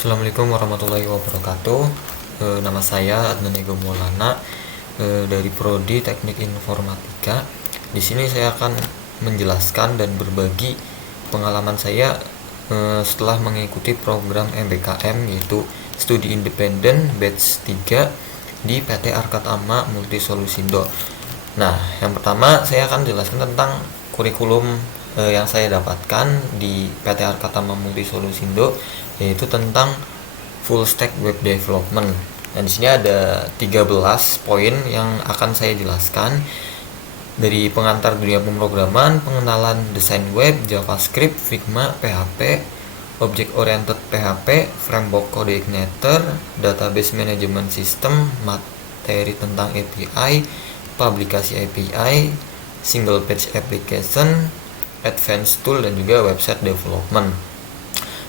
Assalamualaikum warahmatullahi wabarakatuh. Nama saya Adnan Ego Maulana, dari Prodi Teknik Informatika. Di sini saya akan menjelaskan dan berbagi pengalaman saya setelah mengikuti program MBKM, yaitu Studi Independen Batch 3 di PT Arkatama Multisolutindo. Nah, yang pertama saya akan jelaskan tentang kurikulum yang saya dapatkan di PT Arkatama Multisolutindo, yaitu tentang full stack web development. Dan di sini ada 13 poin yang akan saya jelaskan, dari pengantar dunia pemrograman, pengenalan desain web, JavaScript, Figma, PHP, Object Oriented PHP, Framework Code Igniter, Database Management System, materi tentang API, publikasi API, Single Page Application, Advanced Tool, dan juga Website Development.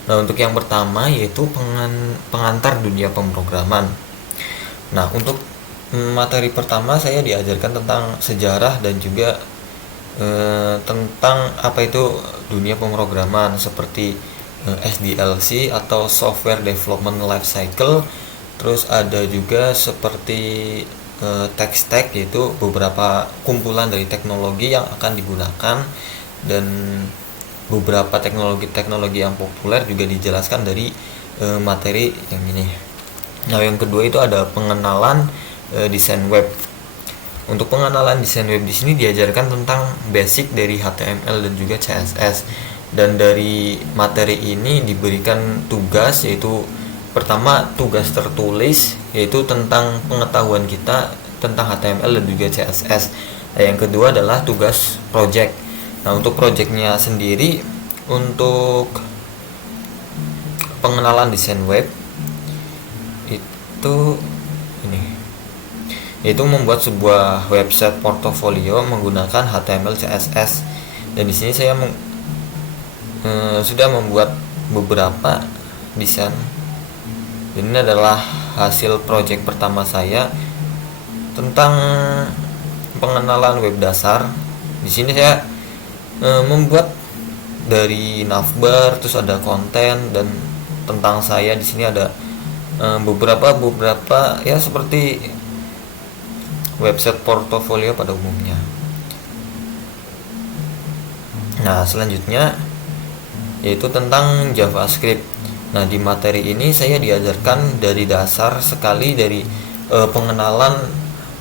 Nah, untuk yang pertama yaitu pengantar dunia pemrograman. Nah, untuk materi pertama saya diajarkan tentang sejarah dan juga tentang apa itu dunia pemrograman, seperti SDLC atau Software Development Life Cycle. Terus ada juga seperti tech stack, yaitu beberapa kumpulan dari teknologi yang akan digunakan, dan beberapa teknologi yang populer juga dijelaskan dari materi yang ini. Nah, yang kedua itu ada pengenalan desain web. Untuk pengenalan desain web di sini diajarkan tentang basic dari HTML dan juga CSS. Dan dari materi ini diberikan tugas, yaitu pertama tugas tertulis, yaitu tentang pengetahuan kita tentang HTML dan juga CSS. Nah, yang kedua adalah tugas project. Nah, untuk projectnya sendiri, untuk pengenalan desain web itu ini, yaitu membuat sebuah website portofolio menggunakan HTML, CSS. Dan di sini saya sudah membuat beberapa desain. Ini adalah hasil project pertama saya tentang pengenalan web dasar. Di sini saya membuat dari navbar, terus ada konten, dan tentang saya di sini ada beberapa ya seperti website portofolio pada umumnya. Nah, selanjutnya yaitu tentang JavaScript. Nah, di materi ini saya diajarkan dari dasar sekali, dari pengenalan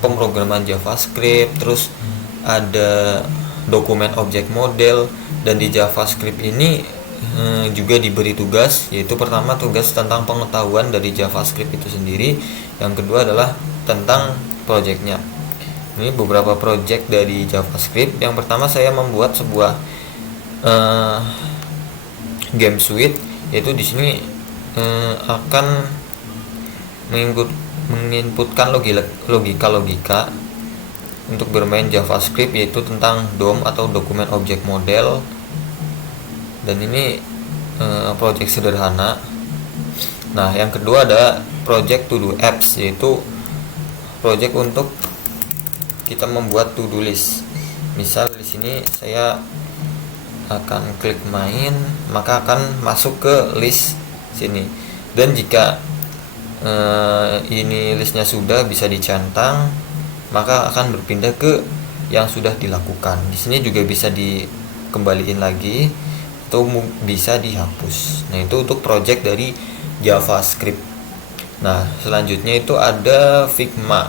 pemrograman JavaScript, terus ada dokumen objek model. Dan di JavaScript ini juga diberi tugas, yaitu pertama tugas tentang pengetahuan dari JavaScript itu sendiri, yang kedua adalah tentang projectnya. Ini beberapa project dari JavaScript. Yang pertama saya membuat sebuah game suite, yaitu di sini akan menginputkan logika untuk bermain JavaScript, yaitu tentang DOM atau dokumen objek model. Dan ini project sederhana. Nah, yang kedua ada project to do apps, yaitu project untuk kita membuat to do list. Misal di sini saya akan klik main, maka akan masuk ke list sini. Dan jika ini listnya sudah bisa dicentang, maka akan berpindah ke yang sudah dilakukan. Di sini juga bisa dikembaliin lagi atau bisa dihapus. Nah, itu untuk project dari JavaScript. Nah, selanjutnya itu ada Figma.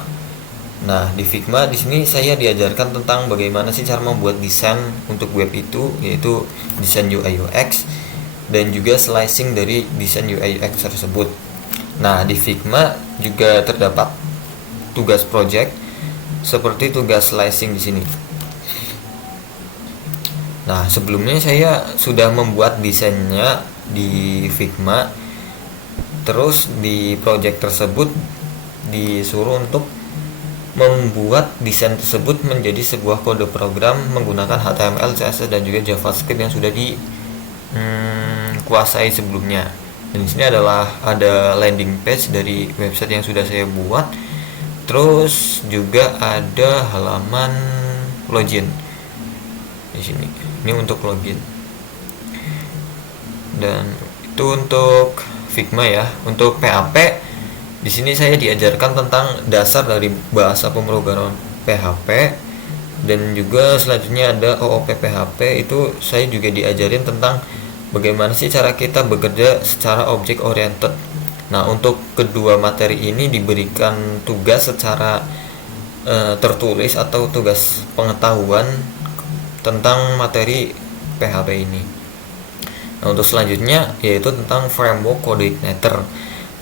Nah, di Figma di sini saya diajarkan tentang bagaimana sih cara membuat desain untuk web itu, yaitu desain UI UX dan juga slicing dari desain UI UX tersebut. Nah, di Figma juga terdapat tugas project seperti tugas slicing di sini. Nah, sebelumnya saya sudah membuat desainnya di Figma. Terus di project tersebut disuruh untuk membuat desain tersebut menjadi sebuah kode program menggunakan HTML, CSS, dan juga JavaScript yang sudah dikuasai sebelumnya. Dan di sini adalah ada landing page dari website yang sudah saya buat. Terus juga ada halaman login di sini. Ini untuk login. Dan itu untuk Figma ya. Untuk PHP di sini saya diajarkan tentang dasar dari bahasa pemrograman PHP, dan juga selanjutnya ada OOP PHP. Itu saya juga diajarin tentang bagaimana sih cara kita bekerja secara object oriented. Nah, untuk kedua materi ini diberikan tugas secara tertulis atau tugas pengetahuan tentang materi PHP ini. Nah, untuk selanjutnya yaitu tentang framework coordinator.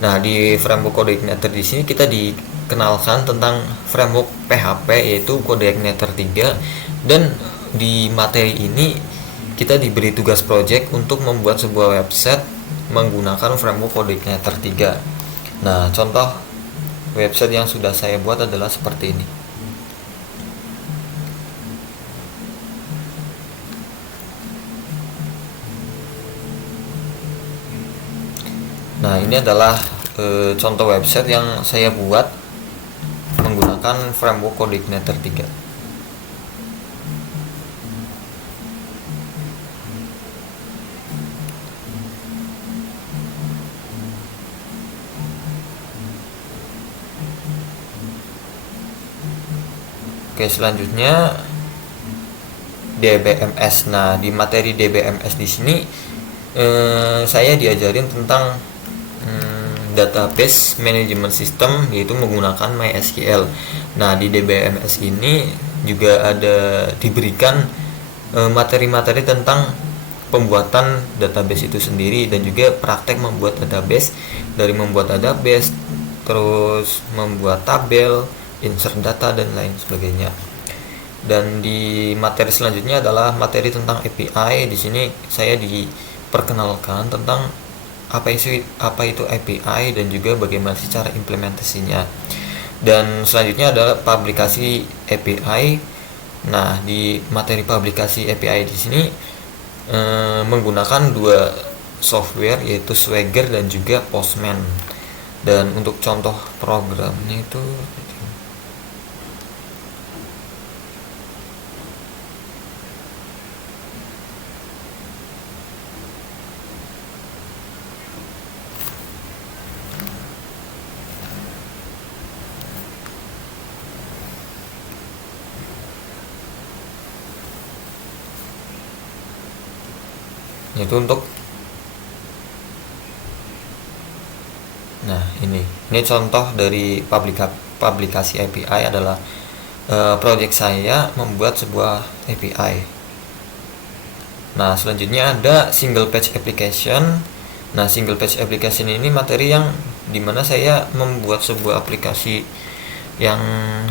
Nah, di framework coordinator di sini kita dikenalkan tentang framework PHP yaitu coordinator 3, dan di materi ini kita diberi tugas project untuk membuat sebuah website menggunakan framework coordinator 3. Nah, contoh website yang sudah saya buat adalah seperti ini. Nah, ini adalah contoh website yang saya buat menggunakan framework coordinator 3. Oke, selanjutnya DBMS. Nah, di materi DBMS di sini saya diajarin tentang database management system, yaitu menggunakan MySQL. Nah, di DBMS ini juga ada diberikan materi-materi tentang pembuatan database itu sendiri, dan juga praktek membuat database, dari membuat database, terus membuat tabel, insert data, dan lain sebagainya. Dan di materi selanjutnya adalah materi tentang API. Di sini saya diperkenalkan tentang apa itu API dan juga bagaimana sih cara implementasinya. Dan selanjutnya adalah publikasi API. Nah, di materi publikasi API di sini menggunakan dua software yaitu Swagger dan juga Postman. Dan untuk contoh programnya itu untuk ini contoh dari publikasi API adalah project saya membuat sebuah API. Nah, selanjutnya ada single page application. Nah, single page application ini materi yang dimana saya membuat sebuah aplikasi yang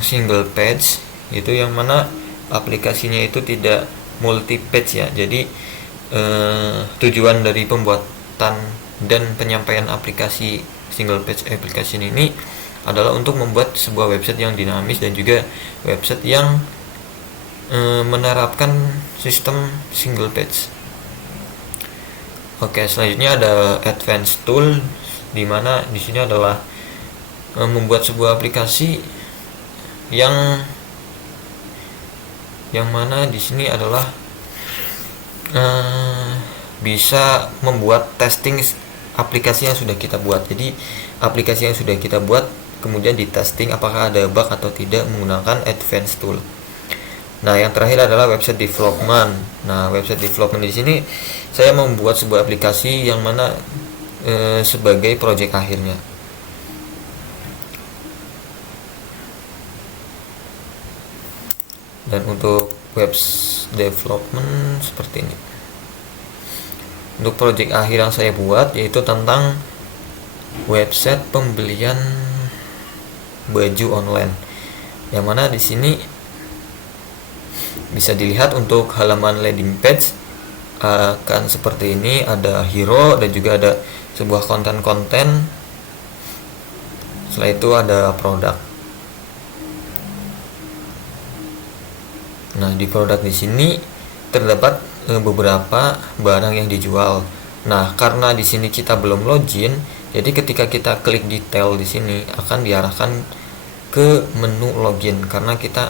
single page, itu yang mana aplikasinya itu tidak multi page ya. Jadi tujuan dari pembuatan dan penyampaian aplikasi single page application ini adalah untuk membuat sebuah website yang dinamis dan juga website yang menerapkan sistem single page. Oke, selanjutnya ada advanced tool, di mana di sini adalah membuat sebuah aplikasi yang mana di sini adalah bisa membuat testing aplikasi yang sudah kita buat. Jadi aplikasi yang sudah kita buat kemudian di testing apakah ada bug atau tidak menggunakan advanced tool. Nah, yang terakhir adalah website development. Nah, website development di sini saya membuat sebuah aplikasi yang mana sebagai project akhirnya. Dan untuk web development seperti ini. Untuk project akhir yang saya buat yaitu tentang website pembelian baju online, yang mana di sini bisa dilihat untuk halaman landing page akan seperti ini, ada hero dan juga ada sebuah konten-konten. Setelah itu ada produk. Nah, di produk di sini terdapat beberapa barang yang dijual. Nah, karena di sini kita belum login, jadi ketika kita klik detail di sini akan diarahkan ke menu login, karena kita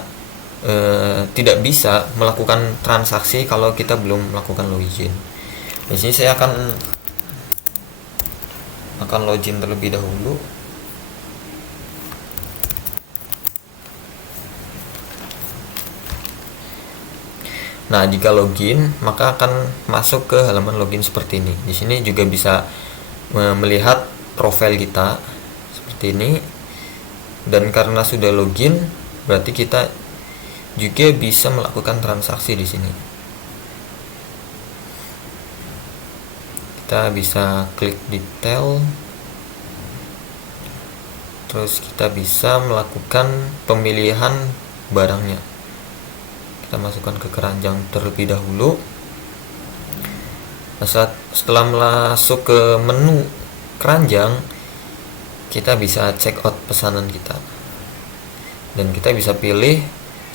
tidak bisa melakukan transaksi kalau kita belum melakukan login. Di sini saya akan akan login terlebih dahulu. Nah, jika login, maka akan masuk ke halaman login seperti ini. Di sini juga bisa melihat profil kita seperti ini. Dan karena sudah login, berarti kita juga bisa melakukan transaksi di sini. Kita bisa klik detail. Terus kita bisa melakukan pemilihan barangnya. Kita masukkan ke keranjang terlebih dahulu. Nah, setelah masuk ke menu keranjang, kita bisa check out pesanan kita, dan kita bisa pilih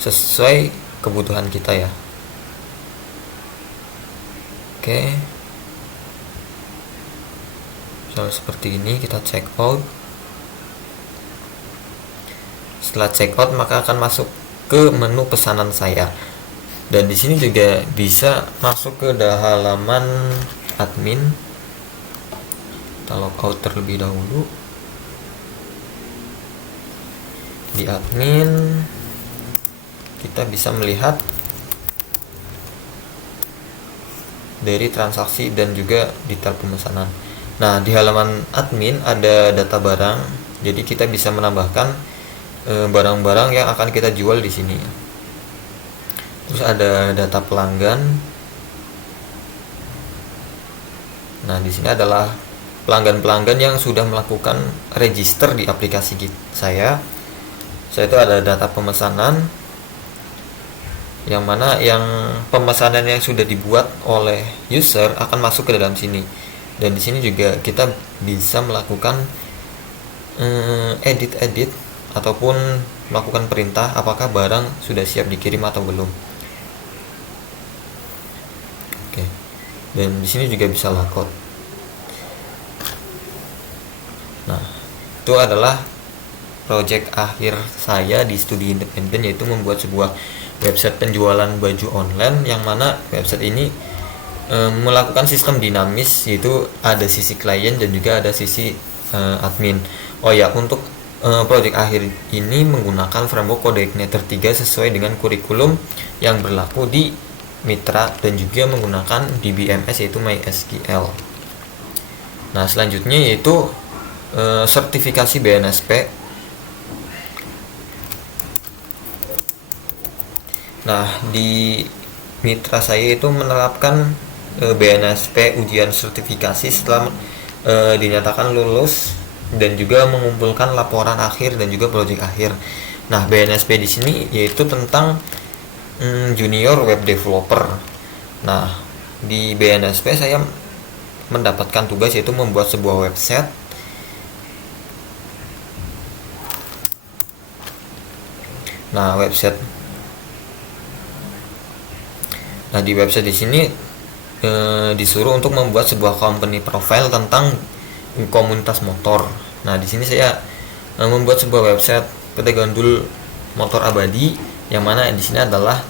sesuai kebutuhan kita ya. Oke, misal seperti ini, kita check out. Setelah check out, maka akan masuk ke menu pesanan saya, dan di sini juga bisa masuk ke halaman admin. Kita logout terlebih dahulu. Di admin kita bisa melihat dari transaksi dan juga detail pemesanan. Nah, di halaman admin ada data barang, jadi kita bisa menambahkan barang-barang yang akan kita jual di sini. Terus ada data pelanggan. Nah, di sini adalah pelanggan-pelanggan yang sudah melakukan register di aplikasi saya. Saya itu ada data pemesanan, yang mana yang pemesanan yang sudah dibuat oleh user akan masuk ke dalam sini. Dan di sini juga kita bisa melakukan edit ataupun melakukan perintah apakah barang sudah siap dikirim atau belum. Oke. Dan di sini juga bisa logout. Nah, itu adalah project akhir saya di studi independen, yaitu membuat sebuah website penjualan baju online, yang mana website ini melakukan sistem dinamis, yaitu ada sisi klien dan juga ada sisi admin. Oh ya, untuk project akhir ini menggunakan framework CodeIgniter 3 sesuai dengan kurikulum yang berlaku di Mitra, dan juga menggunakan DBMS yaitu MySQL. Nah, selanjutnya yaitu sertifikasi BNSP. Nah, di Mitra saya itu menerapkan BNSP ujian sertifikasi setelah dinyatakan lulus, dan juga mengumpulkan laporan akhir dan juga project akhir. Nah, BNSP di sini yaitu tentang junior web developer. Nah, di BNSP saya mendapatkan tugas yaitu membuat sebuah website. Nah, di website di sini disuruh untuk membuat sebuah company profile tentang komunitas motor. Nah, di sini saya membuat sebuah website PT Gandul Motor Abadi, yang mana di sini adalah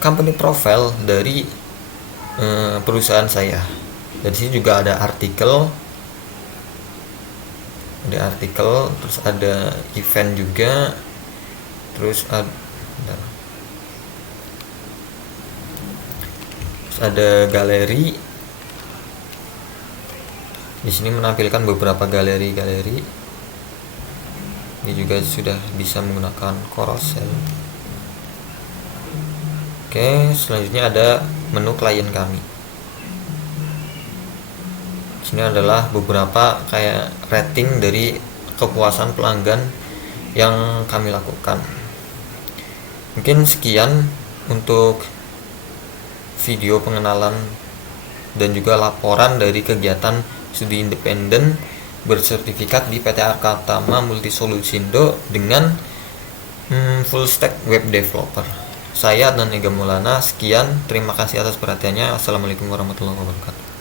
company profile dari perusahaan saya. Dan di sini juga ada artikel, terus ada event juga, terus ada galeri. Di sini menampilkan beberapa galeri. Ini juga sudah bisa menggunakan carousel. Oke, selanjutnya ada menu klien kami. Di sini adalah beberapa kayak rating dari kepuasan pelanggan yang kami lakukan. Mungkin sekian untuk video pengenalan dan juga laporan dari kegiatan studi independen bersertifikat di PT Arkatama Multisolusindo dengan full stack web developer. Saya Adnan Ega Maulana, sekian, terima kasih atas perhatiannya. Assalamualaikum warahmatullahi wabarakatuh.